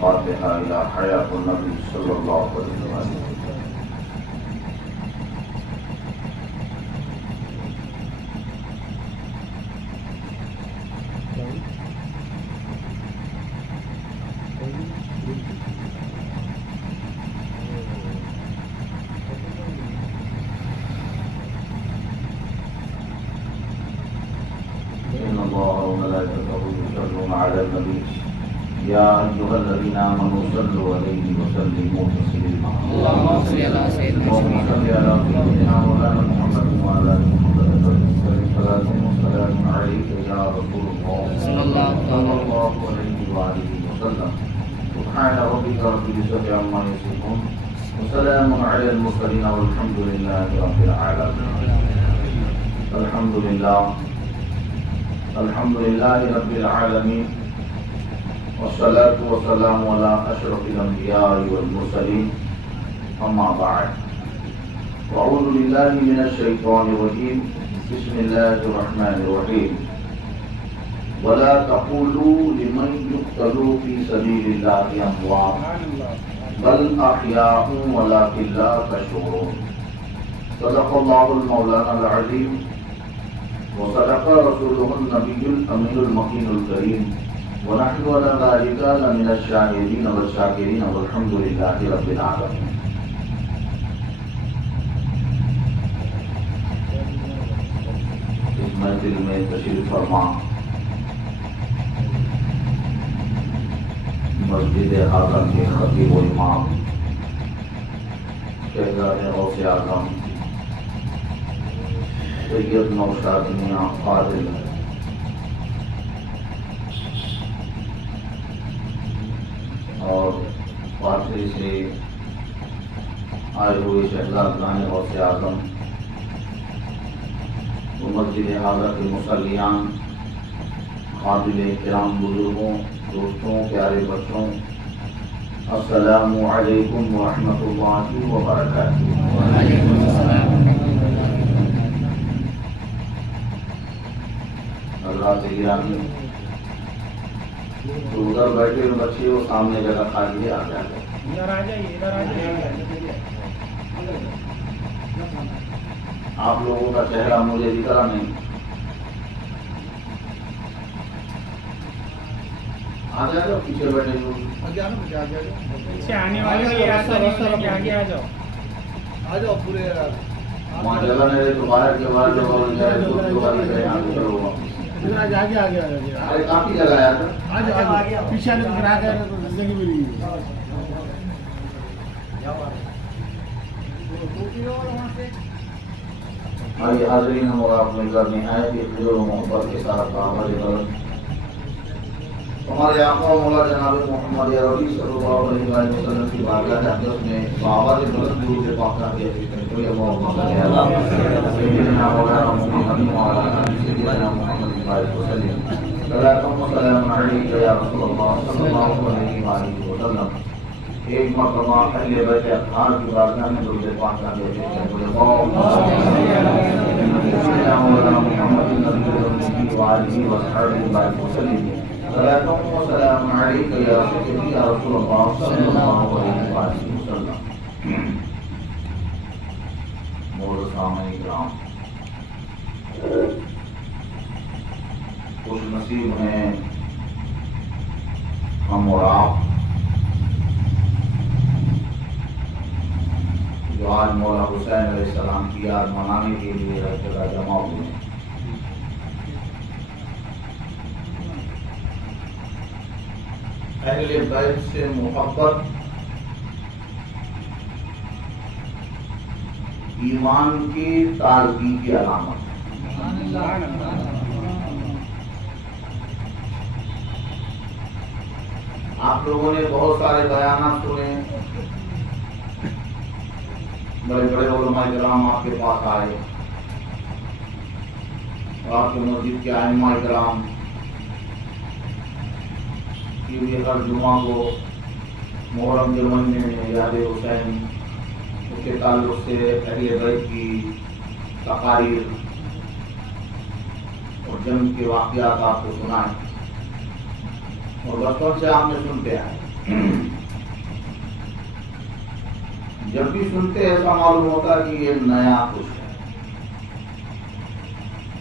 فاتحہ الى حیات النبی صلی اللہ علیہ وسلم. يا أيها الذين آمنوا صلوا عليه وسلموا تسليما. اللهم صل على سيدنا مولانا محمد وعلى آل محمد صلاة وسلام عليك يا رسول الله صلى الله عليه وآله وسلم. سبحان ربك رب العزة عما يصفون وسلام على المرسلين والحمد لله رب العالمين. الحمد لله رب العالمين والصلاة والسلام على أشرف الأنبياء والمرسلين. أما بعد، أعوذ بالله من الشيطان الرجيم. بسم الله الرحمن الرحيم. ولا تقولوا لمن يقتل في سبيل الله أموات بل أحياء ولكن لا تشعرون. صدق الله المولانا العظيم وصدق رسوله النبي الأمين المكين الكريم ونحن على ذلك لمن الشاهدين والشاكرين والحمد لله رب العالمين. اس محفل میں تشریف فرما مسجد اعظم کے خطیب و امام شہزاد غوث اعظم سید نوشاد میاں فاضل اور فارسی سے آئے ہوئے شہزادگان غوث اعظم، مسجد اعظم کے مصلیان، قابل احترام بزرگوں، دوستوں، پیارے بچوں، السلام علیکم ورحمۃ اللہ وبرکاتہ. وعلیکم السلام. حضرات گرامی، تو ادھر بیٹھے ہوئے بچے وہ سامنے جگہ خالی ہے، آ جائے. آپ لوگوں کا چہرہ مجھے دکھ رہا نہیں. آ جائے پیچھے بیٹھے پورے وہاں جگہ نہیں رہے تو باہر کے باہر کافی جگہ آیا پیچھے ہماری حاضرین اور آپ میں گھر میں آئے کہ خیر و محبت کے ساتھ ہمارے گھر ہمارے آقا مولا جناب محمد عربی صلی اللہ علیہ وسلم کی بارگاہ اقدس میں بآواز بلند درود پاک نازل کرتے ہوئے اللہم صلی علی سیدنا مولانا محمد وعلی آل سیدنا محمد وسلم. صلاۃ و سلام علیک یا رسول اللہ صلی اللہ علیہ وآلہ وسلم. ایک مرتبہ اہل بیت اطہار کی بارگاہ میں درود پاک نازل کرتے ہوئے اللہم صلی علی سیدنا مولانا محمد النبی وعلی وصحبہ وسلم. صلاۃ و سلام علیک یا رسول اللہ صلی اللہ علیہ وسلم. مولانا سامعین کرام، خوش نصیب ہیں ہم اور آپ جو آج مولا حسین علیہ السلام کی یاد منانے کے لیے ہر جگہ جمع ہوئے ہیں. اہل بیت سے محبت ایمان کی تازگی کی علامت ہے. آپ لوگوں نے بہت سارے بیانات سنے، بڑے بڑے علماء کرام آپ کے پاس آئے، آپ کے مسجد کے ائمہ کرام کی ہر جمعہ کو محرم کے مہینے میں یاد حسین اس کے تعلق سے اہل بیت کی تقاریر اور جنگ کے واقعات آپ کو سنائے اور بچپن سے آپ نے سنتے آئے. جب بھی سنتے ایسا معلوم ہوتا کہ یہ نیا کچھ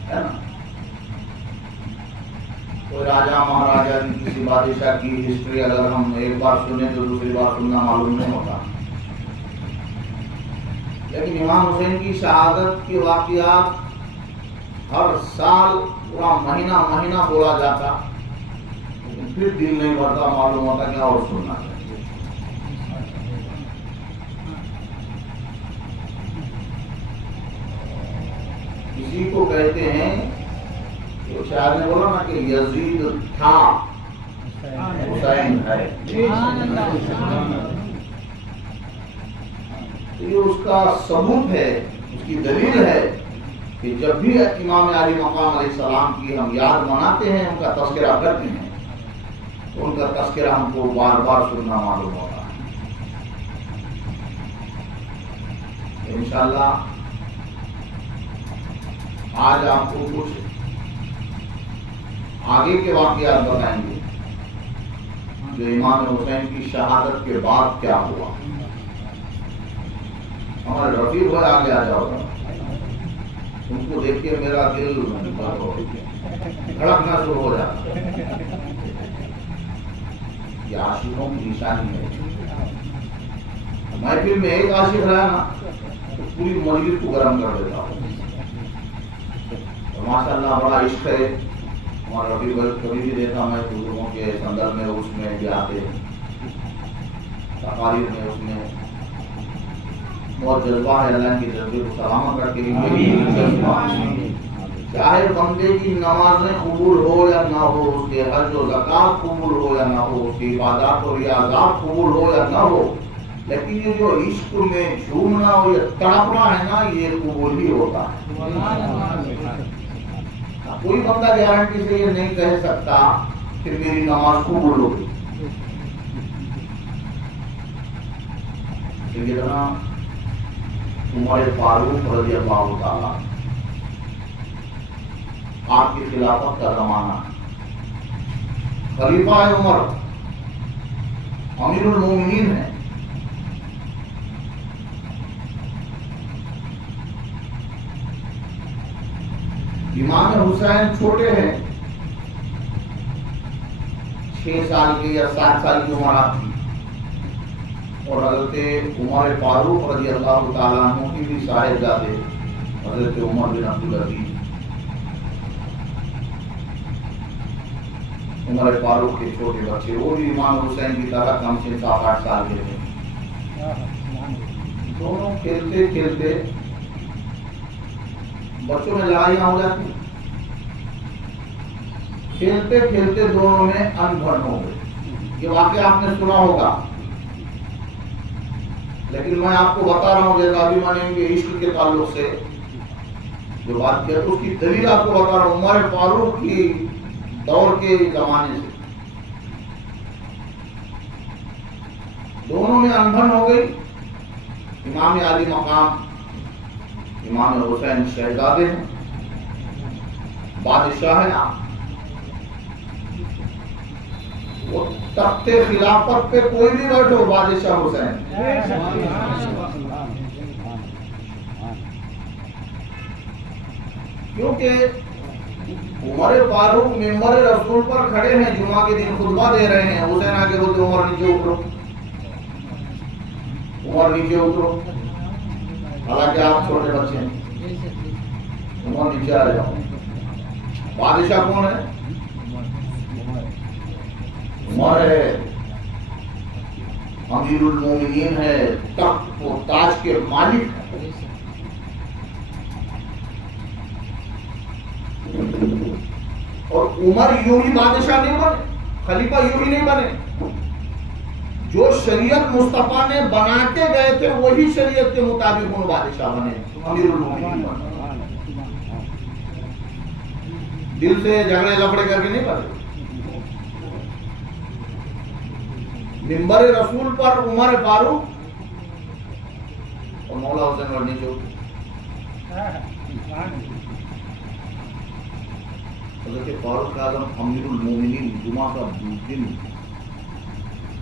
ہے نا. کوئی راجا مہاراجا کی کسی بادشاہ کی ہسٹری اگر ہم ایک بار سنیں تو دوسری بار سننا معلوم نہیں ہوتا. لیکن امام حسین کی شہادت کے واقعات ہر سال پورا مہینہ مہینہ بولا جاتا، لیکن پھر دل نہیں بھرتا، معلوم ہوتا کہ اور سننا چاہیے. اسی کو کہتے ہیں، جو شاعر نے بولا نا کہ یزید تھا حسین ہے. یہ اس کا ثبوت ہے، اس کی دلیل ہے کہ جب بھی امام علی مقام علیہ السلام کی ہم یاد مناتے ہیں، ان کا تذکرہ کرتے ہیں، تو ان کا تذکرہ ہم کو بار بار سننا معلوم ہوتا ہے. انشاءاللہ آج آپ کو کچھ آگے کے واقعات بتائیں گے جو امام حسین کی شہادت کے بعد کیا ہوا. ہمارے رفیق بھائی آگے آ جاؤ، ان کو دیکھ کے میرا دل دھڑکنا شروع ہو جاتا. یہ عاشقوں کی نشانی ہے. محفل میں ایک عاشق رہا نا تو پوری مجلس کو گرم کر دیتا ہوں. ماشاء اللہ بڑا عشق ہے ہمارا رفیق بھائی. کبھی بھی دیکھا میں بزرگوں کے سندرب میں، اس میں بھی آتے تقاریر میں، اس میں بہت جذبہ ہے. اللہ کی جذبے کو سلامت رکھے. چاہے بندے کی نمازیں قبول ہو یا نہ ہو، اس کے حج و زکات قبول ہو یا نہ ہو، اس کی عبادات و ریاضات قبول ہو یا نہ ہو، لیکن یہ جو عشق میں جھومنا اور یہ تڑپنا ہے نا، یہ قبول ہی ہوتا ہے. کوئی بندہ گارنٹی سے یہ نہیں کہہ سکتا کہ میری نماز قبول ہوگی. سیدنا عمر فاروق رضی اللہ تعالیٰ، آپ کی خلافت کا زمانہ، خلیفہ عمر، امیر المومنین ہیں. امام حسین چھوٹے ہیں، 6 سال کے یا 7 سال کی عمر آتی، اور حضرت عمر فاروق رضی اللہ تعالیٰ عنہ کی بھی صاحبزادے حضرت عمر بن عبدالعزیز. عمر فاروق کے چھوٹے بچے، وہ بھی امام حسین کی طرح کم سے 7-8 سال کے تھے. دونوں کھیلتے کھیلتے بچوں میں لڑائیاں ہو جاتی، کھیلتے کھیلتے دونوں میں انبن ہو گئے. یہ واقعہ آپ نے سنا ہوگا، لیکن میں آپ کو بتا رہا ہوں جیسا ابھی میں نے ان کے عشق کے تعلق سے جو بات کیا تو اس کی دلیل آپ کو بتا رہا ہوں. عمر فاروق کی دور کے زمانے سے دونوں میں انبن ہو گئی. امام علی مقام امام حسین شہزادے ہیں، بادشاہ ہیں. وہ تخت خلافت پہ کوئی بھی بیٹھو، بادشاہ حسین. کیونکہ عمر فاروق ممبر رسول پر کھڑے ہیں، جمعہ کے دن خطبہ دے رہے ہیں. حسین آگے بولتے عمر نیچے اترو، عمر نیچے اترو. حالانکہ آپ چھوٹے بچے ہیں، عمر نیچے آ جاؤ. بادشاہ کون ہے؟ عمر ہے، امیر المومنین ہے، تخت و تاج کے مالک ہے. اور عمر یوں ہی بادشاہ نہیں بنے، خلیفہ یوں ہی نہیں بنے. جو شریعت مصطفیٰ نے بنا کے گئے تھے وہی شریعت کے مطابق وہ بادشاہ بنے، امیر المومنین بنے. دل سے جھگڑے لفڑے کر کے نہیں بنے. ممبر رسول پر عمر فاروق اور مولا حسین لڑنے جو حضرت فاروق اعظم امیر المومنین جمعہ کا دن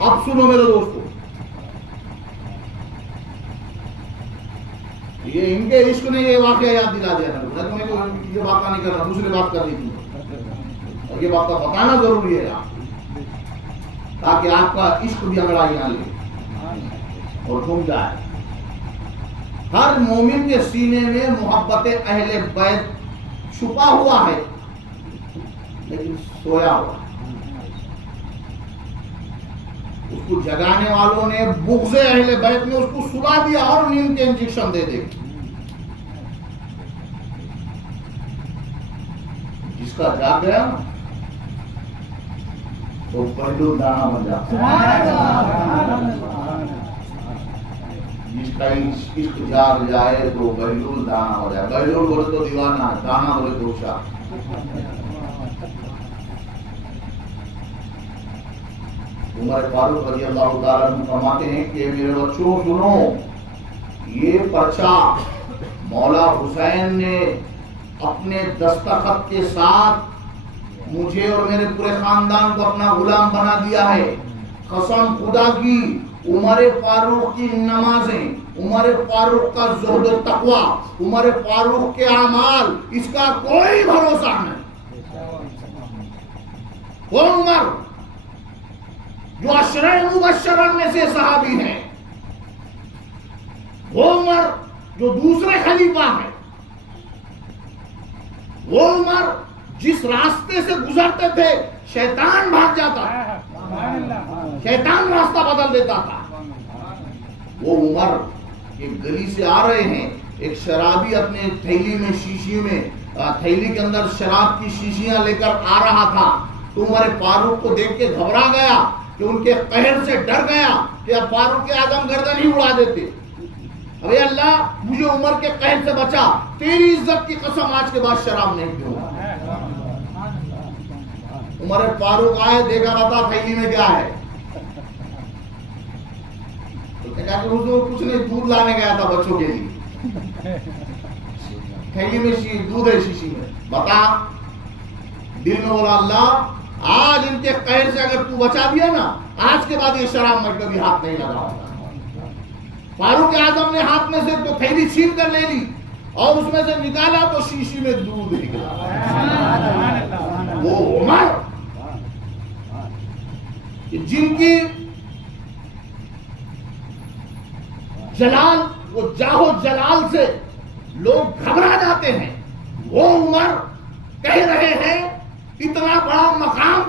اب سنو میرے دوستو، یہ ان کے عشق نے یہ واقعہ یاد دلا دیا تھا، میں تمہیں یہ بات نہیں کرنا، دوسری بات کر رہی تھی، اور یہ بات کا بتانا ضروری ہے تاکہ آپ کا عشق بھی انگڑائی نہ لے اور گھوم جائے۔ ہر مومن کے سینے میں محبت اہل بیت چھپا ہوا ہے لیکن سویا ہوا ہے۔ اس کو جگانے والوں نے بغض اہل بیت میں اس کو سلا دیا اور نیند کے انجیکشن دے دے۔ جس کا جاگ گیا تو پہلو دانا بن جاتا ہے، جس کا عشق جاگ جائے تو بہلول دانا ہو جائے۔ بہلول بولے تو دیوانہ، دانا بولے تو شاہ۔ عمر فاروق رضی اللہ تعالیٰ عنہ فرماتے ہیں کہ میرے بچوں سنو، یہ پرچہ مولا حسین نے اپنے دستخط کے ساتھ مجھے اور میرے پورے خاندان کو اپنا غلام بنا دیا ہے۔ قسم خدا کی، عمر فاروق کی نمازیں، عمر فاروق کا زہد و تقوی، عمر فاروق کے اعمال، اس کا کوئی بھروسہ نہیں۔ وہ عمر جو عشرہ مبشرہ میں سے صحابی ہیں، وہ عمر جو دوسرے خلیفہ ہیں، وہ عمر جس راستے سے گزرتے تھے شیطان بھاگ جاتا تھا، شیطان راستہ بدل دیتا تھا۔ وہ عمر ایک گلی سے آ رہے ہیں، ایک شرابی اپنے تھیلی میں شیشی میں تھیلی کے اندر شراب کی شیشیاں لے کر آ رہا تھا، تو عمر فاروق کو دیکھ کے گھبرا گیا کہ ان کے قہر سے ڈر گیا کہ اب فاروق اعظم گردن ہی اڑا دیتے۔ ابے اللہ مجھے عمر کے قہر سے بچا، تیری عزت کی قسم آج کے بعد شراب نہیں پیوں۔ عمر فاروق آئے، دیکھا بتا تھیلی میں کیا ہے، تو کہا کہ حضور کچھ نہیں، دودھ لانے گیا تھا بچوں کے لیے، تھیلی میں دودھ ہے شیشی میں۔ بتا، دل میں بولا اللہ آج ان کے قہر سے اگر تو بچا دیا نا، آج کے بعد یہ شراب میں کبھی ہاتھ نہیں لگاؤں گا۔ فاروق اعظم نے ہاتھ میں سے تو تھیلی چھین کر لے لی اور اس میں سے نکالا تو شیشی میں دودھ نکلا۔ وہ عمر جن کی جلال، وہ جاہو جلال سے لوگ گھبرا جاتے ہیں، وہ عمر کہہ رہے ہیں اتنا بڑا مقام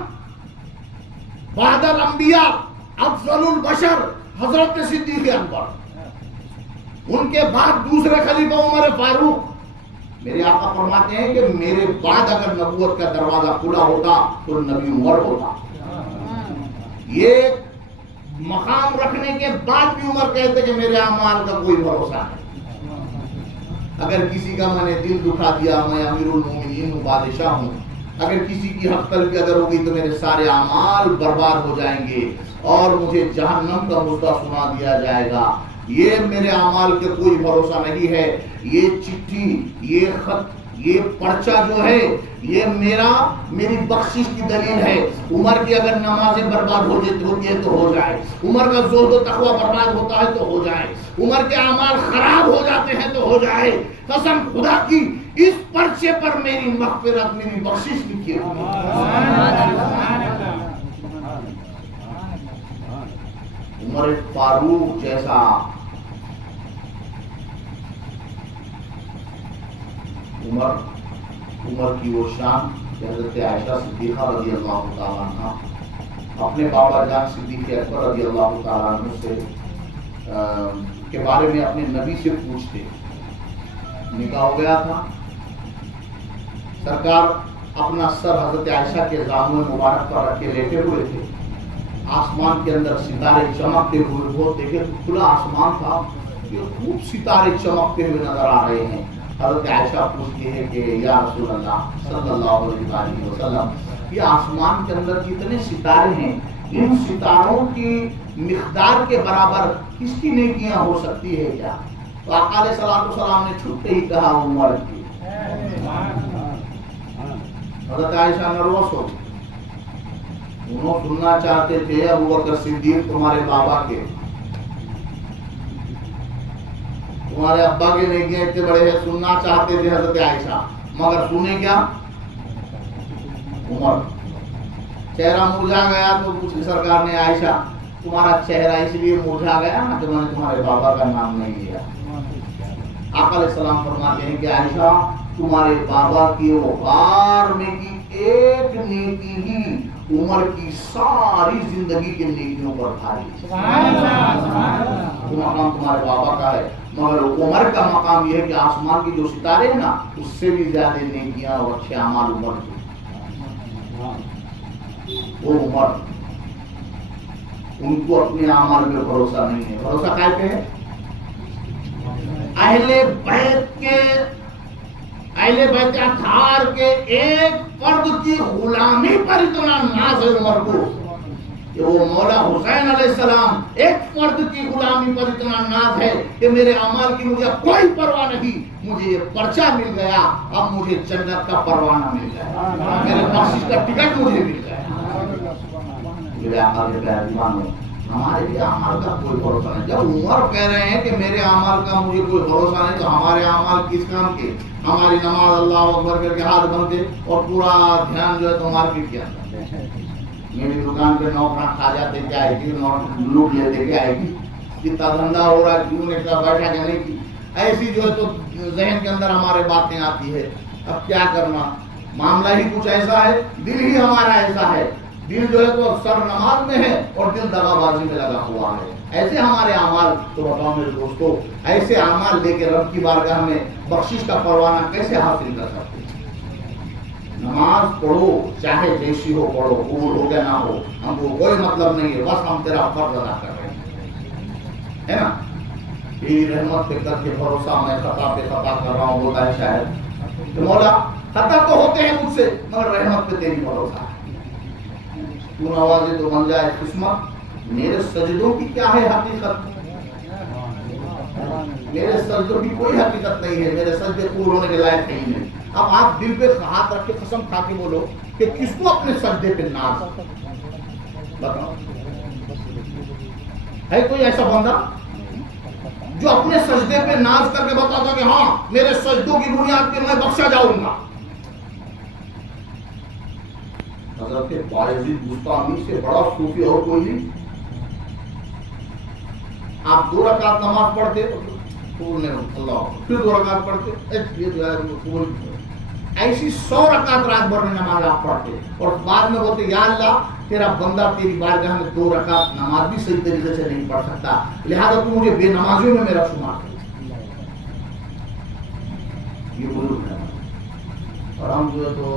بعد الانبیاء افضل البشر حضرت صدیق اکبر، ان کے بعد دوسرے خلیفہ عمر فاروق۔ میرے آقا فرماتے ہیں کہ میرے بعد اگر نبوت کا دروازہ کھلا ہوتا تو نبی عمر ہوتا۔ یہ مقام رکھنے کے بعد بھی عمر کہتے کہ میرے اعمال کا کوئی بھروسہ نہیں، اگر کسی کا میں نے دل دکھا دیا، میں امیر المومنین ہوں، بادشاہ ہوں، اگر کسی کی حق تلفی اگر ہوگی تو میرے سارے اعمال برباد ہو جائیں گے اور مجھے جہنم کا مژدہ سنا دیا جائے گا۔ یہ میرے اعمال کے کوئی بھروسہ نہیں ہے۔ یہ چٹھی، یہ خط، یہ پرچہ جو ہے یہ میری بخشش کی دلیل ہے۔ عمر کی اگر نمازیں برباد ہوتی ہے تو ہو جائے، عمر کا زہد و تقوی برباد ہوتا ہے تو ہو جائے، عمر کے اعمال خراب ہو جاتے ہیں تو ہو جائے، قسم خدا کی اس پرچے پر میری مغفرت، میری بخشش لکھی ہوئی۔ عمر فاروق جیسا عمر کی وہ شان کہ حضرت عائشہ صدیقہ رضی اللہ تعالیٰ عنہ اپنے بابا جان صدیق اکبر رضی اللہ تعالیٰ عنہ سے کے بارے میں اپنے نبی سے پوچھتے۔ نکاح ہو گیا تھا، سرکار اپنا سر حضرت عائشہ کے زانو مبارک پر رکھ کے لیٹے ہوئے تھے، آسمان کے اندر ستارے چمکتے ہوئے، وہ دیکھے تو کھلا آسمان تھا، یہ خوب ستارے چمکتے ہوئے نظر آ رہے ہیں۔ حضرت عائشہ پوچھتی ہے کہ یا رسول اللہ صلی اللہ علیہ وسلم، یہ آسمان کے اندر جتنے ستارے ہیں، ان ستاروں کی مقدار کے برابر کس کی نیکیاں ہو سکتی ہے کیا؟ تو آقا علیہ السلام نے چھوٹے ہی کہا عمر کی۔ حضرت عائشہ نروس ہو گئی، انہوں سننا چاہتے تھے ابو بکر صدیق تمہارے بابا کے، تمہارے ابا کے نیکیاں اتنے بڑے ہیں، سننا چاہتے تھے حضرت عائشہ، مگر سنے کیا؟ عمر۔ چہرہ مرجھا گیا تو پوچھی سرکار نے عائشہ تمہارا چہرہ اس لیے مرجھا گیا نا کہ میں نے تمہارے بابا کا نام نہیں لیا۔ آقا علیہ السلام فرماتے ہیں کہ عائشہ تمہارے بابا کی وقار میں کی ایک نیکی ہی عمر کی ساری زندگی کے نیکیوں پر بھاری۔ وہ مقام تمہارے بابا کا ہے، مگر عمر کا مقام یہ ہے کہ آسمان کے جو ستارے ہیں نا اس سے بھی زیادہ نیکیاں اور اچھے اعمال عمر کے۔ وہ عمر، ان کو اپنے اعمال میں بھروسہ نہیں ہے، بھروسہ کیا پہ ہے؟ اہل بیت اطہار کے ایک فرد کی غلامی پر اتنا ناز ہے عمر کو کہ وہ مولا حسین علیہ السلام ایک فرد کی غلامی پر اتنا ناز ہے کہ میرے اعمال کی مجھے کوئی پرواہ نہیں، مجھے یہ پرچہ مل گیا، اب مجھے جنت کا پروانہ مل گیا، میرے بخشش کا ٹکٹ مجھے مل گیا۔ میرے اعمال کے پیروان ہو، ہمارے بھی اعمال کا کوئی بھروسہ نہیں۔ جب عمر کہہ رہے ہیں کہ میرے اعمال کا مجھے کوئی بھروسہ نہیں، تو ہمارے اعمال کس کام کے؟ ہماری نماز اللہ اکبر کر کے ہاتھ بندھے اور پورا دھیان جو ہے تو مارکیٹ کے اندر، میری دکان پہ نوٹ نہ کھا جاتے کیا آئے گی، نوٹ لوٹ لیتے کیا آئے گی، کتنا دھندا ہو رہا ہے، کیوں نے بیٹھا کہ نہیں کی، ایسی جو ہے تو ذہن کے اندر ہمارے باتیں آتی ہے۔ اب کیا کرنا، معاملہ ہی کچھ ایسا ہے، دل ہی ہمارا ایسا ہے، دل جو ہے تو سر نماز میں ہے اور دل دغا بازی میں لگا ہوا ہے۔ ایسے ہمارے اعمال، تو بتاؤ میرے دوستو، ایسے اعمال لے کے رب کی بارگاہ میں بخشش کا پروانہ کیسے حاصل کر سکتے؟ نماز پڑھو، چاہے جیسی ہو پڑھو، قبول ہو یا نہ ہو، ہم کو کوئی مطلب نہیں ہے، بس ہم تیرا فرض ادا کر رہے ہیں، ہے نا؟ یہ رحمت پہ کر کے بھروسہ میں خطا پہ خطا کر رہا ہوں، ہوتا ہے شاید کہ مولا خطا تو ہوتے ہیں مجھ سے مگر رحمت پہ تیری بھروسہ ہے، تو نوازے تو بن جائے قسمت۔ میرے سجدوں کی کیا ہے حقیقت؟ میرے سجدوں کی کوئی حقیقت نہیں ہے، میرے سجدے قبول ہونے کے لائق نہیں ہے۔ اب آپ دل پہ ہاتھ رکھ کے قسم کھا کے بولو کہ کس کو اپنے سجدے پہ ناز بتاؤ؟ ہے کوئی ایسا بندہ جو اپنے سجدے پہ ناز کر کے بتاتا کہ ہاں میرے سجدوں کی بنیاد پہ میں بخشا جاؤں گا؟ حضرت بایزید بستامی سے بڑا صوفی اور کوئی نہیں۔ آپ 2 رکعت نماز پڑھتے اللہ، پھر 2 رکعت پڑھتے، ایسی 100 رکعت رات بھر میں نماز آپ پڑھتے اور بعد میں بولتے یا اللہ تیرا بندہ تیری بارگاہ میں 2 رکعت نماز بھی صحیح طریقے سے نہیں پڑھ سکتا، لہذا تو مجھے بے نمازیوں میں میرا شمار کر۔ یہ بزرگ ہے، اور ہم جو ہے تو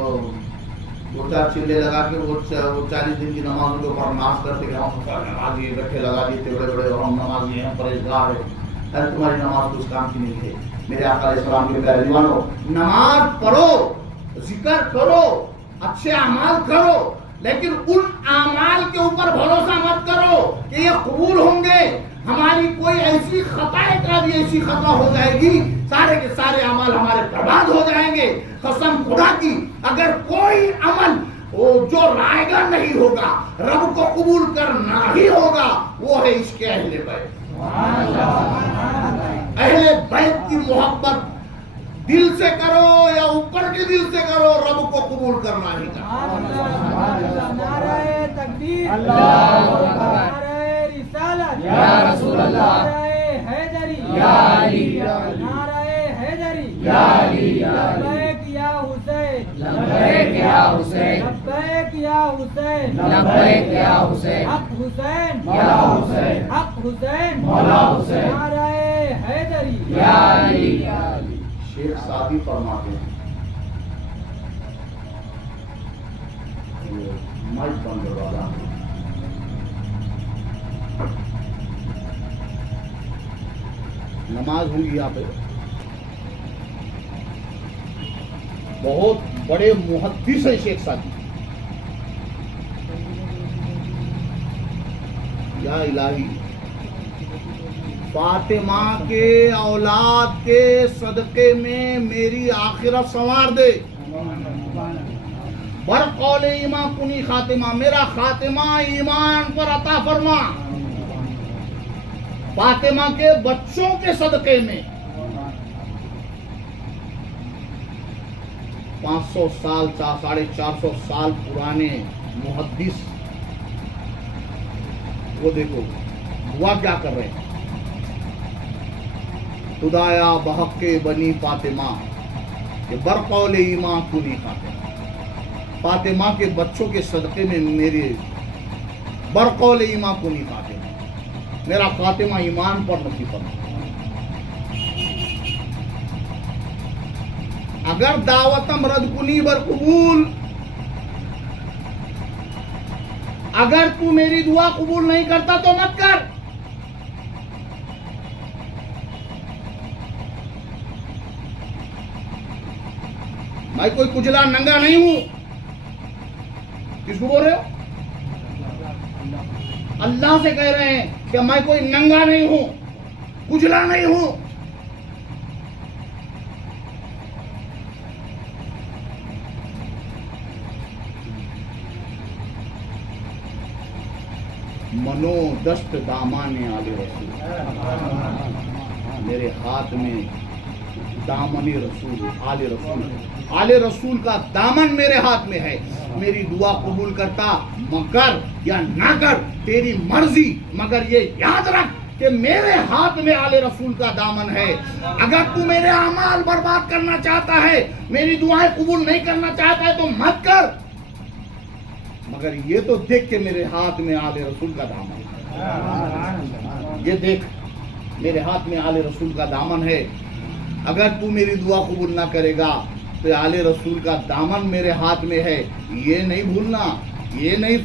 2-4 چلے لگا کے وہ 40 دن کی نمازوں کے اوپر ناز کرتے کہ ہم نمازی گٹھے لگا دیتے بڑے بڑے اور ہم نمازی ہیں، پرہیزگار ہیں۔ ارے تمہاری نماز کچھ کام کی نہیں ہے۔ میرے آقا علیہ السلام کے پیارے دیوانوں، نماز پڑھو، ذکر کرو، اچھے اعمال کرو، لیکن ان اعمال کے اوپر بھروسہ مت کرو کہ یہ قبول ہوں گے۔ ہماری کوئی ایسی خطا ایسی خطا ہو جائے گی، سارے کے سارے اعمال ہمارے برباد ہو جائیں گے۔ قسم خدا کی، اگر کوئی عمل جو رائے گا نہیں ہوگا، رب کو قبول کرنا ہی ہوگا، وہ ہے عشق اہل بیت۔ اہل بیت کی محبت دل سے کرو یا اوپر کے دل سے کرو، رب کو قبول کرنا ہی چاہیے۔ نعرہ تکبیر، نعرہ رسالت، یا رسول اللہ، نعرہ حیدری، یا علی، نعرہ حیدری، یا علی، لبیک یا حسین، لبیک یا حسین، لبیک یا حسین، لبیک یا حسین، حق حسین، مولا حسین، حق حسین، مولا حسین، نعرہ حیدری، یا علی۔ شیخ سعدی فرماتے ہیں، مجھ بند والا نماز ہوگی یہاں پہ، بہت بڑے محدث ہیں شیخ سعدی، یا الہی فاطمہ کے اولاد کے صدقے میں میری آخرت سنوار دے، برقول ایمان کنی خاتمہ، میرا خاتمہ ایمان پر عطا فرما، فاطمہ کے بچوں کے صدقے میں 500 سال 450 سال پرانے محدث وہ دیکھو دعا کیا کر رہے ہیں، خدایا بحق کے بنی فاطمہ کہ برقول ایمان کنی خاتمہ، فاطمہ کے بچوں کے صدقے میں میرے برقول ایمان کنی خاتمہ، میرا خاتمہ ایمان پر نصیب فرما۔ اگر دعوتم رد کنی بر قبول، اگر تو میری دعا قبول نہیں کرتا تو مت کر، میں کوئی کجلا ننگا نہیں ہوں۔ کس کو بول رہے ہو؟ اللہ سے کہہ رہے ہیں کہ میں کوئی ننگا نہیں ہوں، کجلا نہیں ہوں۔ منو دست دامان آل رسول، میرے ہاتھ میں دامن رسول، آل رسول کا دامن میرے ہاتھ میں ہے۔ میری دعا قبول کرتا مگر یا نہ کر تیری مرضی، مگر یہ یاد رکھ کہ میرے ہاتھ میں آل رسول کا دامن ہے۔ اگر تو میرے اعمال برباد کرنا چاہتا ہے، میری دعائیں قبول نہیں کرنا چاہتا ہے تو مت کر، مگر یہ تو دیکھ کہ میرے ہاتھ میں آل رسول کا دامن ہے، یہ دیکھ میرے ہاتھ میں آل رسول کا دامن ہے۔ اگر تو میری دعا قبول نہ کرے گا تو آل رسول کا دامن میرے ہاتھ میں ہے، یہ نہیں بھولنا، یہ نہیں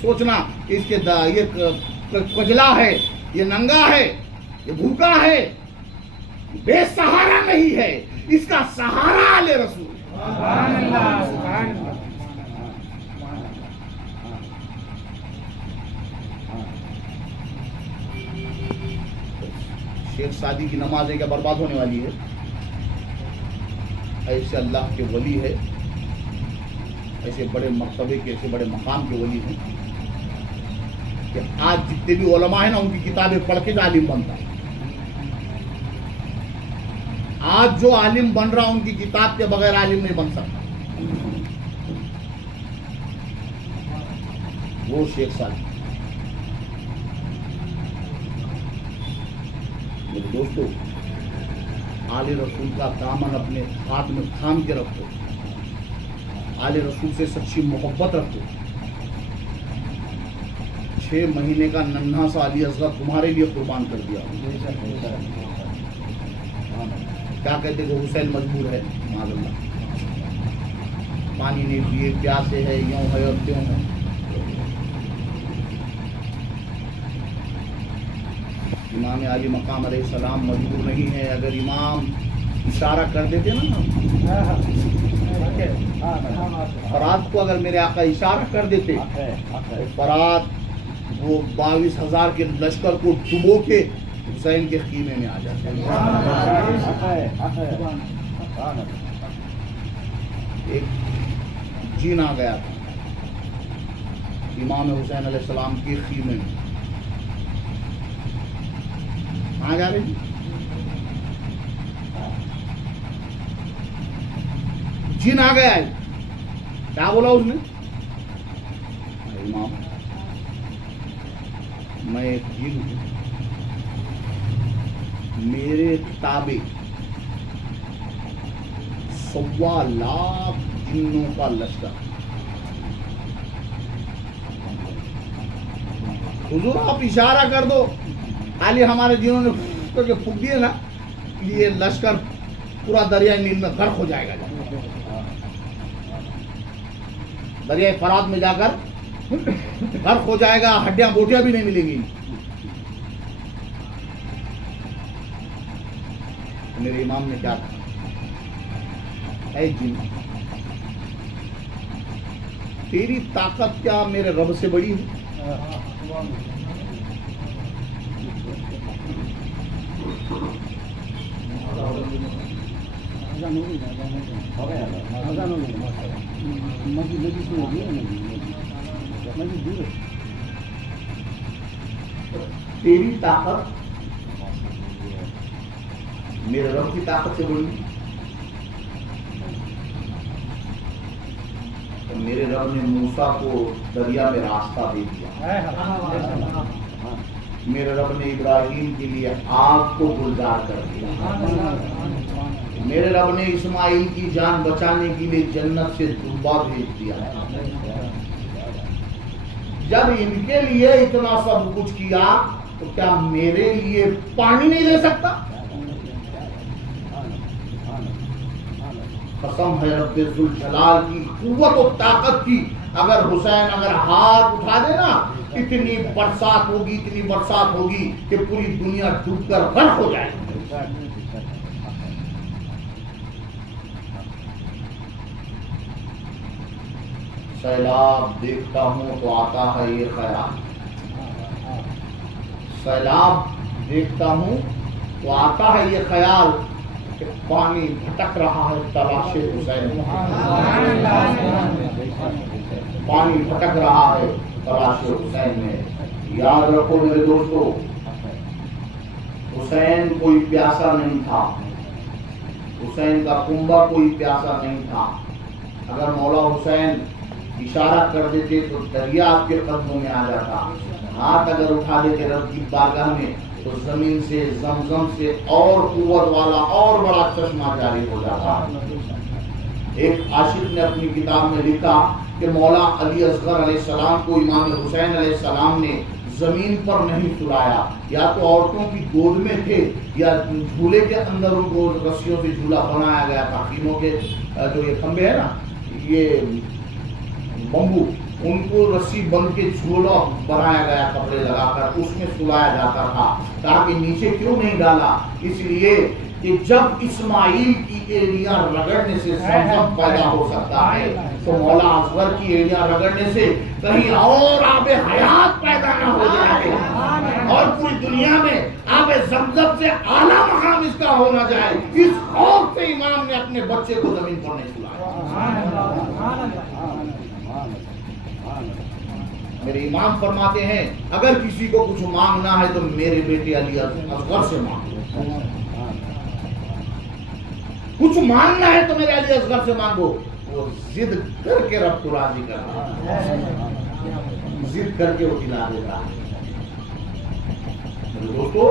سوچنا کہ اس کے یہ کجلا ہے، یہ ننگا ہے، یہ بھوکا ہے، بے سہارا نہیں ہے، اس کا سہارا آل رسول۔ سبحان اللہ، سبحان اللہ۔ شیخ سعدی کی نمازیں کیا برباد ہونے والی ہے؟ ایسے اللہ کے ولی ہے، ایسے بڑے مرتبے کے، ایسے بڑے مقام کے ولی ہیں کہ آج جتنے بھی علماء ہیں نا ان کی کتابیں پڑھ کے جو عالم بنتا ہے، آج جو عالم بن رہا ان کی کتاب کے بغیر عالم نہیں بن سکتا، وہ شیخ سعدی۔ میرے دوستو، آل رسول کا دامن اپنے ہاتھ میں تھام کے رکھو، آل رسول سے سچی محبت رکھو۔ 6 مہینے کا ننھا سا علی اصغر تمہارے لیے قربان کر دیا، کیا کہتے کہ حسین مجبور ہے، معاذ اللہ، پانی نہیں پیے، پیاسے ہے، یوں ہے اور تیوں ہے۔ امام علی مقام علیہ السلام مجبور نہیں ہے، اگر امام اشارہ کر دیتے نا فرات کو، اگر میرے آقا اشارہ کر دیتے تو فرات وہ 22,000 کے لشکر کو ڈبو کے حسین کے خیمے میں آ جاتے۔ ایک جین آ گیا تھا امام حسین علیہ السلام کے خیمے میں، کہاں جا رہی؟ جن آ گیا ہے، کیا بولا اس نے؟ امام میں ایک جن ہوں، میرے تابع 1.25 لاکھ جنوں کا لشکر، حضور آپ اشارہ کر دو، خالی ہمارے جنہوں نے پھونک دیے نا، یہ لشکر پورا دریائے نیل میں غرق ہو جائے گا، دریائے فرات میں جا کر غرق ہو جائے گا، ہڈیاں بوٹیاں بھی نہیں ملیں گی۔ میرے امام نے کیا کہا؟ اے جن، تیری طاقت کیا میرے رب سے بڑی ہے؟ تیری طاقت میرے رب کی طاقت سے بڑی. میرے رب نے موسیٰ کو دریا میں راستہ دے دیا. میرے رب نے ابراہیم کے لیے آگ کو گلزار کر دیا. میرے رب نے اسماعیل کی جان بچانے کے لیے جنت سے دمبا بھیج دیا. جب ان کے لیے اتنا سب کچھ کیا تو کیا میرے لیے پانی نہیں لے سکتا؟ قسم ہے رب ذوالجلال کی قوت و طاقت کی، اگر حسین اگر ہاتھ اٹھا دے نا، اتنی برسات ہوگی کہ پوری دنیا ڈوب کر غرق ہو جائے. سیلاب دیکھتا ہوں تو آتا ہے یہ خیال، سیلاب دیکھتا ہوں تو آتا ہے یہ خیال کہ پانی بھٹک رہا ہے تلاش حسین. پانی بھٹک رہا ہے تلاش حسین میں. یاد رکھو میرے دوستو، حسین کوئی پیاسا نہیں تھا، حسین کا کنبہ کوئی پیاسا نہیں تھا. اگر مولا حسین اشارہ کر دیتے تو دریا آپ کے قدموں میں آ جاتا. ہاتھ اگر اٹھا دیتے رب کی بارگاہ میں تو زمین سے زمزم سے اور قوت والا اور بڑا چشمہ جاری ہو جاتا. ایک عاشق نے اپنی کتاب میں لکھا کہ مولا علی اصغر علیہ السلام کو امام حسین علیہ السلام نے زمین پر نہیں سلایا، یا تو عورتوں کی گود میں تھے یا جھولے کے اندر ان کو رسیوں سے جھولا بنایا گیا تھا. خیموں کے جو یہ کھمبے ہیں نا، یہ بمبو، ان کو رسی بند کے جھولا بنایا گیا کپڑے لگا کر، اس میں سلایا جاتا تھا. تاکہ نیچے کیوں نہیں ڈالا؟ اس لیے کہ جب اسماعیل کی ایڑیاں رگڑنے سے زمزم پیدا ہو سکتا ہے تو مولا اصغر کی ایڑیاں رگڑنے سے کہیں اور آب حیات پیدا نہ ہو جائے اور پوری دنیا میں آب زمزم سے اعلیٰ مقام اس کا ہو نہ جائے. اس خوف سے امام نے اپنے بچے کو زمین پر نہیں سلایا. میرے امام فرماتے ہیں اگر کسی کو کچھ مانگنا ہے تو میرے بیٹے علی اصغر سے مانگو. کچھ مانگنا ہے تو میرے علی اصغر سے مانگو. وہ ضد کر کے رب کو راضی کرتا ہے، ضد کر کے وہ دلا دیتا ہے. دوستو،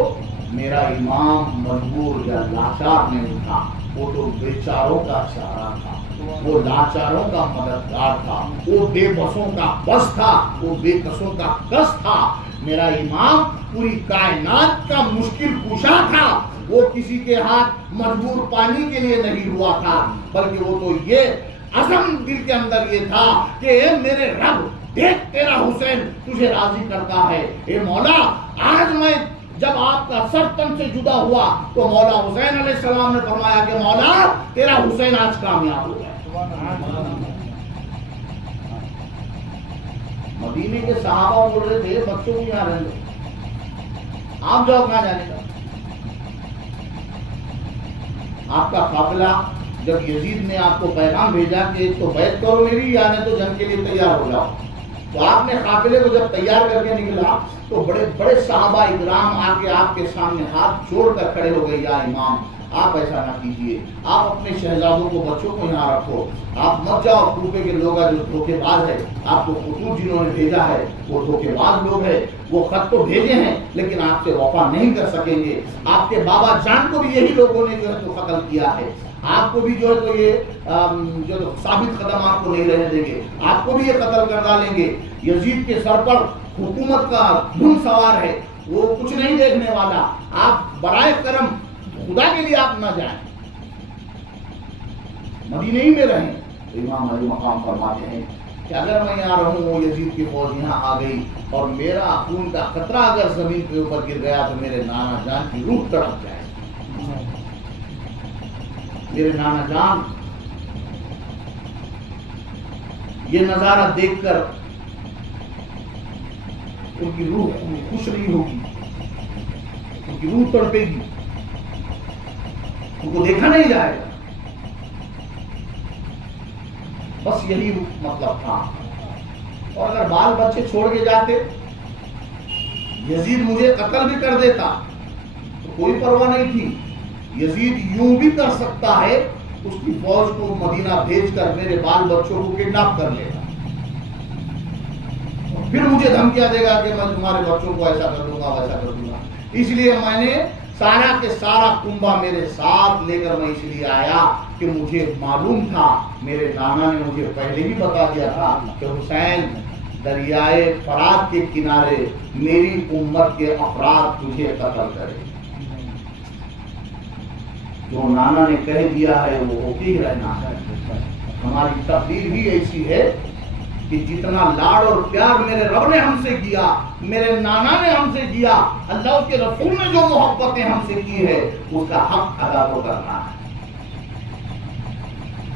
میرا امام مجبور یا لاچار نہیں تھا، وہ تو بیچاروں کا چارہ تھا، وہ لاچاروں کا مددگار تھا، وہ بے بسوں کا بس تھا، وہ بے کسوں کا کس تھا. میرا امام پوری کائنات کا مشکل کشا تھا. وہ کسی کے ہاتھ مجبور پانی کے لیے نہیں ہوا تھا، بلکہ وہ تو یہ عزم دل کے اندر یہ تھا کہ اے میرے رب، دیکھ تیرا حسین تجھے راضی کرتا ہے. اے مولا، آج میں جب آپ کا سر تن سے جدا ہوا تو مولا حسین علیہ السلام نے فرمایا کہ مولا تیرا حسین آج کامیاب ہو گیا. مدینے کے صحابہ بول رہے تھے بچوں کو یہاں رہنے دو، آپ جاؤ کہاں جانے کا. آپ کا قافلہ جب یزید نے آپ کو پیغام بھیجا کہ تو بیعت کرو میری یا نہیں تو جنگ کے لیے تیار ہو جاؤ، تو آپ نے قافلے کو جب تیار کر کے نکلا تو بڑے بڑے صحابہ اکرام آ کے آپ کے سامنے ہاتھ جوڑ کر کھڑے ہو گئے. یا امام، آپ ایسا نہ کیجیے، آپ اپنے شہزادوں کو بچوں کو یہاں رکھو، آپ مت جاؤ. کوفے کے لوگ جو دھوکے باز ہے، آپ کو خطوط جنہوں نے بھیجا ہے وہ دھوکے باز لوگ ہیں. وہ خط تو بھیجے ہیں لیکن آپ سے وفا نہیں کر سکیں گے. آپ کے بابا جان کو بھی یہی لوگوں نے جو ہے تو قتل کیا ہے. آپ کو بھی جو ہے تو یہ جو ثابت قدم آپ کو نہیں رہنے دیں گے، آپ کو بھی یہ قتل کر ڈالیں گے. یزید کے سر پر حکومت کا دھن سوار ہے، وہ کچھ نہیں دیکھنے والا. آپ برائے کرم خدا کے لیے آپ نہ جائیں، مدینے ہی میں رہیں. امام علی مقام فرماتے ہیں کہ اگر میں یہاں رہوں، وہ یزید کی فوج یہاں آ گئی اور میرا خون کا قطرہ اگر زمین کے اوپر گر گیا تو میرے نانا جان کی روح تڑپ جائے. میرے نانا جان یہ نظارہ دیکھ کر ان کی روح خوش نہیں ہوگی، ان کی روح تڑپے گی، ان کو دیکھا نہیں جائے گا. بس یہی مطلب تھا. اور اگر بال بچے چھوڑ کے جاتے, یزید مجھے قتل بھی کر دیتا تو کوئی پرواہ نہیں تھی. یزید یوں بھی کر سکتا ہے, اس کی فوج کو مدینہ بھیج کر میرے بال بچوں کو کڈنیپ کر لے گا, پھر مجھے دھمکیاں دے گا کہ میں تمہارے بچوں کو ایسا کر دوں گا ویسا کر دوں گا. اس لیے میں نے سارا کے سارا کنبہ میرے ساتھ لے کر میں اس لیے آیا کہ مجھے معلوم تھا, میرے نانا نے مجھے پہلے ہی بتا دیا تھا کہ حسین دریائے فرات کے کنارے میری امت کے افراد تجھے قتل کرے. جو نانا نے کہہ دیا ہے وہ ہوتے ہی رہنا ہے. ہماری تقدیر بھی ایسی ہے کہ جتنا لاڑ اور پیار میرے رب نے ہم سے کیا, میرے نانا نے ہم سے کیا, اللہ کے رسول نے جو محبتیں ہم سے کی ہے اس کا حق ادا تو کرنا ہے.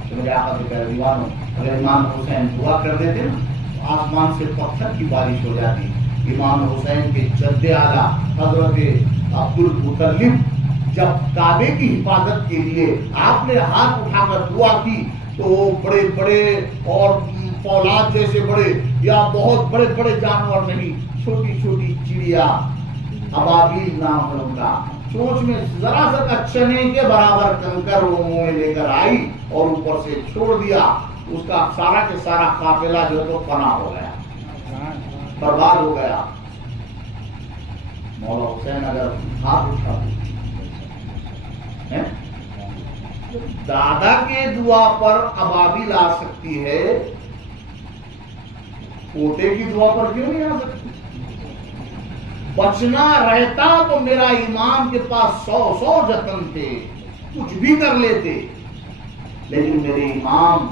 تو میرے آقا کے پیارے دیوانوں, اگر امام حسین دعا کر دیتے نا تو آسمان سے پتھر کی بارش ہو جاتی. امام حسین کے جد اعلیٰ حضرت عبد المطلب جب کعبے کی حفاظت کے لیے آپ نے ہاتھ اٹھا کر دعا کی تو بڑے بڑے اور فولاد جیسے بڑے یا بہت بڑے بڑے جانور نہیں, چھوٹی چھوٹی چڑیا, ابابیل نام ہے ان کا, چونچ میں ذرا سا چنے کے برابر کنکر وہ منہ میں لے کر آئی اور اوپر سے چھوڑ دیا. اس کا سارا کے سارا قافلہ جو تو فنا ہو گیا, برباد ہو گیا. مولا حسین اگر ہاتھ اٹھا دادا کے دعا پر ابابیل آ سکتی ہے, پوتے کی دعا پر کیوں نہیں آ سکتی؟ بچنا رہتا تو میرا امام کے پاس 100 جتن تھے, کچھ بھی کر لیتے, لیکن میرے امام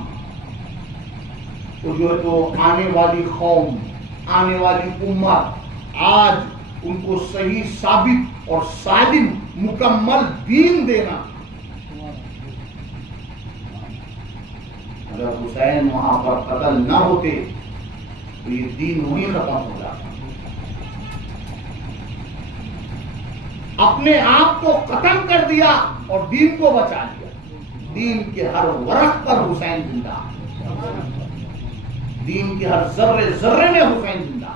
کو جو ہے تو آنے والی قوم, آنے والی امت آج ان کو صحیح ثابت اور سالم مکمل دین دینا. اگر حسین وہاں پر قتل نہ ہوتے تو یہ دین وہیں ختم ہو جاتا. اپنے آپ کو ختم کر دیا اور دین کو بچا لیا. دین کے ہر ورق پر حسین زندہ, دین کے ہر ذرے ذرے میں حسین زندہ.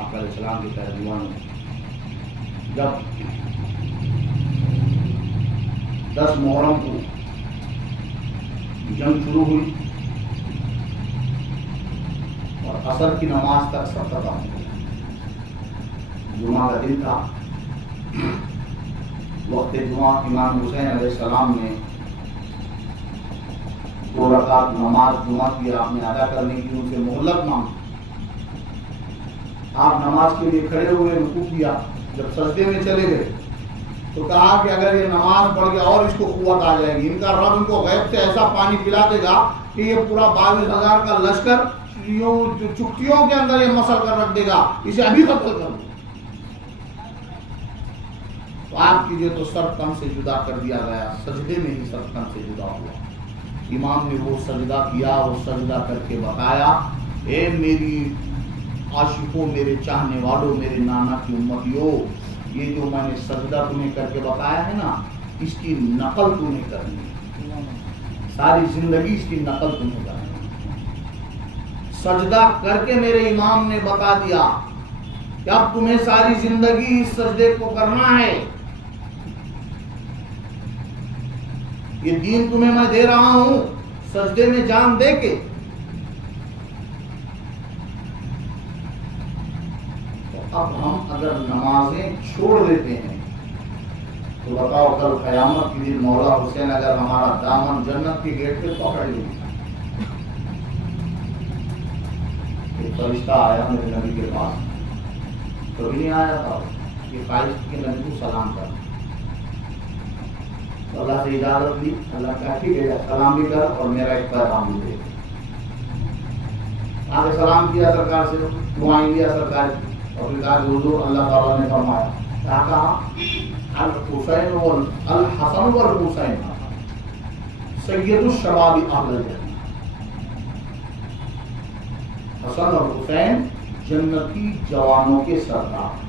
آقا علیہ السلام کے پیارے دیوانوں, جب 10 محرم کو جنگ شروع ہوئی اور عصر کی نماز تک سب ختم ہو گیا. جمعہ کا دن تھا, وقت جمعہ امام حسین علیہ السلام نے 2 رکعت نماز جمعہ کی آپ نے ادا کرنے کی ان سے مہلت مانگی. آپ نماز کے لیے کھڑے ہوئے, رکوع کیا, جب سجدے میں چلے گئے تو کہا کہ اگر یہ نماز پڑھ کے اور اس کو قوت آ جائے گی, ان کا رب ان کو غیب سے ایسا پانی پلا دے گا کہ یہ پورا 22,000 کا لشکر چکتیوں کے اندر یہ مسل کر رکھ دے گا, اسے ابھی قتل کر دو. تو آپ کی جو تو سر تن سے جدا کر دیا گیا, سجدے میں ہی سر تن سے جدا ہوا. امام نے وہ سجدہ کیا, وہ سجدہ کر کے بتایا, اے میری عاشقوں, میرے چاہنے والوں, میرے نانا کی امتیوں, یہ جو میں نے سجدہ تمہیں کر کے بتایا ہے نا, اس کی نقل تمہیں کرنی ہے, ساری زندگی اس کی نقل تمہیں کرنی ہے. سجدہ کر کے میرے امام نے بتا دیا کہ اب تمہیں ساری زندگی اس سجدے کو کرنا ہے. یہ دین تمہیں میں دے رہا ہوں سجدے میں جان دے کے. اب ہم اگر نمازیں چھوڑ دیتے ہیں تو بتاؤ کل قیامت کے دن مولا حسین اگر ہمارا دامن جنت کے گیٹ پہ پکڑ لے. ایک فرشتہ آیا میرے نبی کے پاس, کبھی نہیں آیا تھا, یہ خواہش کے نبی کو سلام کر. اللہ سے اجازت لی, اللہ کا ٹھیک ہے سلام بھی کر اور میرا ایک پیغام بھی دے. آگے سلام کیا سرکار سے, دعائیں دیا سرکار کی, اور پھر کہا کہ حضور اللہ تعالیٰ نے فرمایا, کہا الحسین الحسن والحسین سید الشباب اہل الجنہ. حسن اور حسین جنتی جوانوں کے سردار.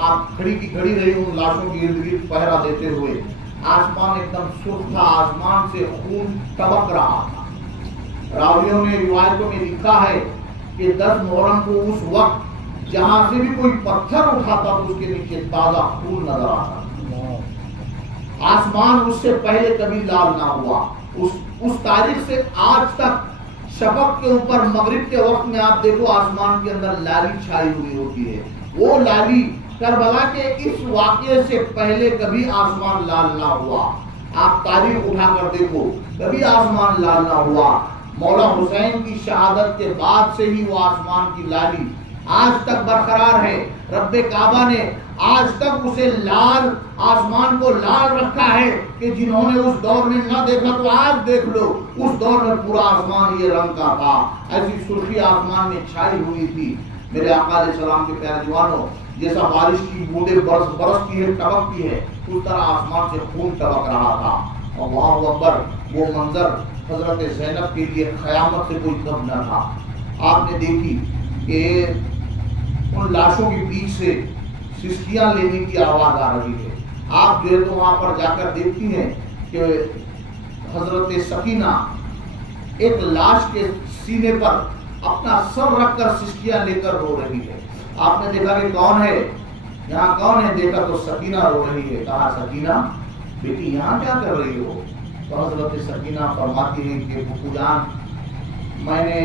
آپ کھڑی کی کھڑی رہی ان لاشوں کی ارد گرد پہرا دیتے ہوئے. آسمان ایک دم سرخ تھا, آسمان سے خون ٹپک رہا تھا. راویوں نے روایتوں میں لکھا ہے کہ 10 محرم کو اس وقت جہاں سے بھی کوئی پتھر اٹھاتا تو اس کے نیچے تازہ خون نظر آتا. آسمان اس سے پہلے کبھی لال نہ ہوا. اس تاریخ سے آج تک شفق کے اوپر مغرب کے وقت میں آپ دیکھو آسمان کے اندر لالی چھائی ہوئی ہوتی ہے. وہ لالی کربلا کے اس واقعے سے پہلے کبھی آسمان لال نہ ہوا. آپ تاریخ اٹھا کر دیکھو, کبھی آسمان لال نہ ہوا. مولا حسین کی شہادت کے بعد سے ہی وہ آسمان کی لالی آج تک برقرار ہے. رب کعبہ نے آج تک اسے لال, آسمان کو لال رکھا ہے کہ جنہوں نے اس دور میں نہ دیکھا تو آج دیکھ لو. اس دور میں پورا آسمان یہ رنگ کا تھا, ایسی سرخی آسمان میں چھائی ہوئی تھی. میرے آقا علیہ السلام کے پیارے جوانوں, جیسا بارش کی بوندیں برستی ہے, ٹپکتی ہے, اس طرح آسمان سے خون ٹپک رہا تھا. اللہ اکبر. وہ منظر حضرت زینب کے لیے قیامت سے کوئی کم نہ تھا. آپ نے دیکھی کہ ان لاشوں کے بیچ سے سسکیاں لینے کی آواز آ رہی ہے. آپ جو ہے تو وہاں پر جا کر دیکھتی ہیں کہ حضرت سکینہ ایک لاش کے سینے پر اپنا سر رکھ کر سسکیاں لے کر رو رہی ہے. آپ نے دیکھا کہ کون ہے یہاں, کون ہے, دیکھا تو سکینہ رو رہی ہے. کہا سکینہ بیٹی یہاں کیا کر رہی ہو؟ تو حضرت سکینہ فرماتی ہے کہ پھپھو جان, میں نے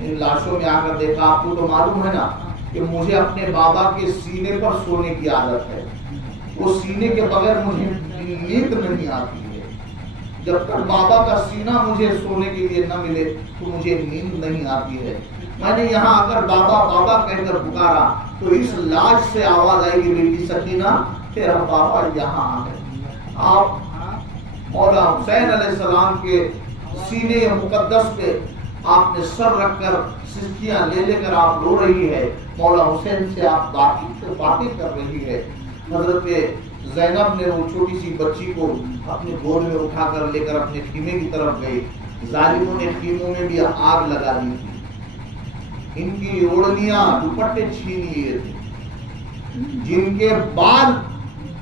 ان لاشوں میں آ کر دیکھا, آپ کو تو معلوم ہے نا کہ مجھے اپنے بابا کے سینے پر سونے کی عادت ہے. وہ سینے کے بغیر مجھے نیند نہیں آتی ہے. جب تک بابا کا سینہ مجھے سونے کے لیے نہ ملے تو مجھے نیند نہیں آتی ہے. میں نے یہاں آ کر بابا بابا کہہ کر پکارا تو اس لاش سے آواز آئی کہ بیٹی سکینہ تیرا بابا یہاں ہے. آپ مولا حسین علیہ السلام کے سینے مقدس پہ آپ نے سر رکھ کر سسکیاں لے کر آپ رو رہی ہے. مولا حسین سے آپ باتیں کر رہی ہے. حضرت زینب نے وہ چھوٹی سی بچی کو اپنے گود میں اٹھا کر لے کر اپنے خیمے کی طرف گئے. ظالموں نے خیموں میں بھی آگ لگا دی تھی. ان کی اوڑھنیاں دوپٹے چھین لیے تھے. جن کے بال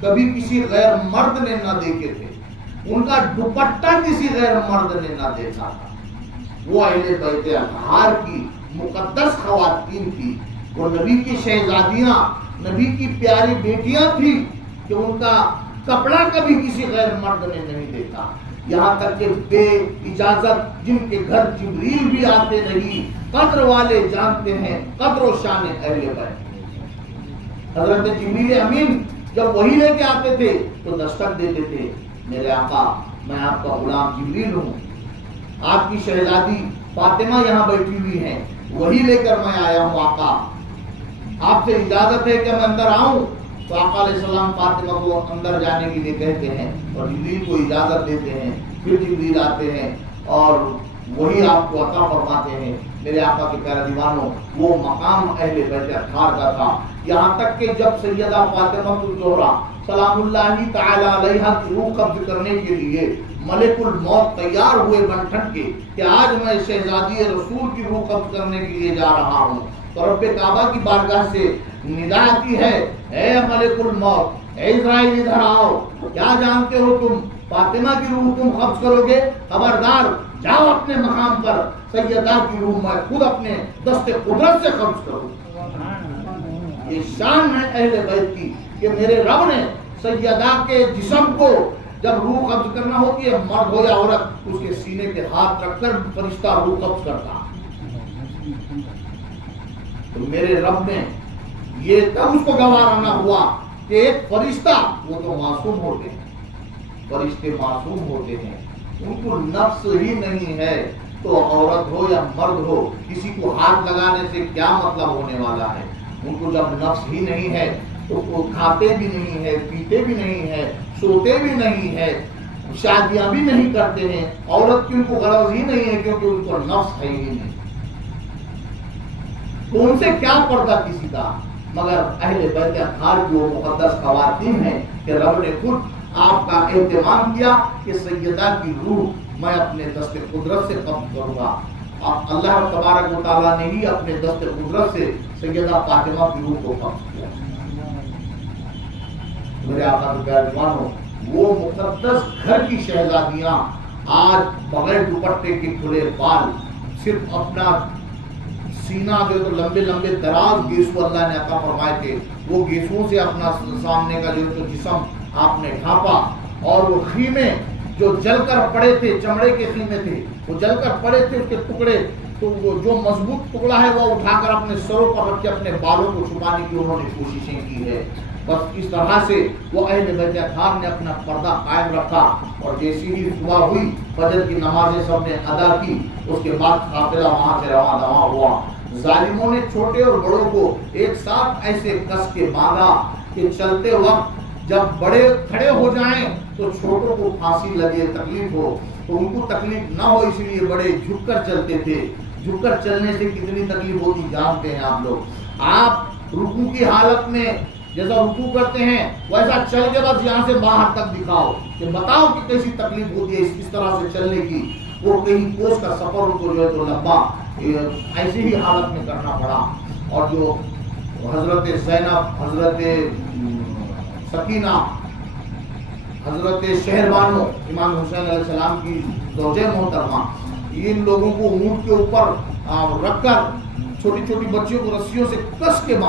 کبھی کسی غیر مرد نے نہ دیکھے تھے, ان کا دوپٹہ کسی غیر مرد نے نہ دیکھا تھا. وہ اہل بیت اطہار کی مقدس خواتین تھی. وہ نبی کی شہزادیاں, نبی کی پیاری بیٹیاں تھی کہ ان کا کپڑا کبھی کسی غیر مرد نے نہیں دیکھا. یہاں تک کہ بے اجازت جن کے گھر جبریل بھی آتے نہیں, قدر والے جانتے ہیں قدر و شان اہل بیت. حضرت جبریل امین جب وہی لے کے آتے تھے تو دستک دیتے تھے, میرے آقا میں آپ کا غلام جبریل ہوں, آپ کی شہزادی فاطمہ یہاں بیٹھی ہوئی ہیں, وہی لے کر میں آیا ہوں. آقا آپ سے اجازت ہے کہ میں اندر آؤں؟ تو آقا علیہ السلام فاطمہ کو اندر جانے کے لیے کہتے ہیں اور جبریل کو اجازت دیتے ہیں. پھر جبریل آتے ہیں اور وہی آپ کو عطا فرماتے ہیں. میرے آقا کے پیارے دیوانوں, وہ مقام اہل بیت اطہار کا تھا. یہاں تک کہ جب سیدہ فاطمہ الزہرا سلام اللہ تعالی علیہا کی روح قبض کرنے کے لیے ملک الموت تیار ہوئے بن ٹھن کے کہ آج میں شہزادی رسول کی روح قبض کرنے کے لیے جا رہا ہوں, تو رب کعبہ کی بارگاہ سے ندا آتی ہے, اے ملک الموت, اے اسرائیل ادھر آؤ, کیا جانتے ہو تم فاطمہ کی روح تم قبض کرو گے؟ خبردار, جاؤ اپنے مقام پر, سیدہ کی روح میں خود اپنے دست قدرت سے قبض کروں. یہ شان ہے اہل بیت کی کہ میرے رب نے سیدہ کے جسم کو جب روح قبض کرنا ہوتی ہے, مرد ہو یا عورت, اس کے سینے پہ ہاتھ رکھ کر فرشتہ روح قبض کرتا. تو میرے رب نے یہ تب اس کو گوارا نہ ہوا کہ ایک فرشتہ, وہ تو معصوم ہوتے ہیں, فرشتے معصوم ہوتے ہیں, ان کو نفس ہی نہیں ہے, تو عورت ہو یا مرد ہو, کسی کو ہاتھ لگانے سے کیا مطلب ہونے والا ہے. ان کو جب نفس ہی نہیں ہے تو وہ کھاتے بھی نہیں ہے, پیتے بھی نہیں ہے, سوتے بھی نہیں ہے, شادیاں بھی نہیں کرتے ہیں. عورت کی ان کو غرض ہی نہیں ہے کیونکہ ان کو نفس ہے ہی نہیں. تو ان سے کیا پردہ کسی کا, مگر اہل بیت اطہار کی وہ مقدس خواتین ہیں کہ رب نے خود آپ کا اہتمام کیا کہ سیدہ کی روح میں اپنے دست قدرت سے قبض کروں گا. اللہ تبارک و تعالیٰ نے ہی اپنے دست قدرت سے سیدہ فاطمہ کی روح کو قبض کیا. میرے آقا کے پیارے جوانوں، وہ مقدس گھر کی شہزادیاں آج بغیر دوپٹے کے کھلے بال، صرف اپنا سینہ جو تو لمبے لمبے دراز گیسو اللہ نے عطا فرمائے تھے، وہ گیسوں سے اپنا سامنے کا جو تو جسم آپ نے ڈھانپا، اور وہ خیمے جو جل کر پڑے تھے، چمڑے کے خیمے تھے، وہ جل کر پڑے تھے، اس کے ٹکڑے، تو وہ جو مضبوط ٹکڑا ہے وہ اٹھا کر اپنے سروں پر رکھ کے اپنے بالوں کو چھپانے کی انہوں نے کوششیں کی ہے۔ بس اس طرح سے وہ اہل بیت اطہار نے اپنا پردہ قائم رکھا، اور جیسی ہی صبح ہوئی، فجر کی نمازیں سب نے ادا کی، اس کے بعد قافلہ وہاں سے رواں دواں ہوا۔ ظالموں نے چھوٹے اور بڑوں کو ایک ساتھ ایسے کس کے باندھا کہ چلتے وقت جب بڑے کھڑے ہو جائیں تو چھوٹوں کو پھانسی لگے، تکلیف ہو، تو ان کو تکلیف نہ ہو، اس لیے بڑے جھک کر چلتے تھے۔ جھک کر چلنے سے کتنی تکلیف ہوتی جانتے ہیں آپ لوگ۔ آپ رکوع کی حالت میں جیسا رکوع کرتے ہیں ویسا چل کے بس یہاں سے باہر تک دکھاؤ کہ بتاؤ کہ کیسی تکلیف ہوتی ہے اس طرح سے چلنے کی۔ وہ کہیں کوس کا سفر ان کو جو ہے تو لمبا ایسی ہی حالت میں کرنا پڑا۔ اور جو حضرت زینب، حضرت سکینہ، حضرت شہربانو، امام حسین علیہ السلام کی زوجہ محترمہ، ان لوگوں کو اونٹ کے اوپر رکھ کر چھوٹی چھوٹی بچیوں کو رسیوں سے کس کے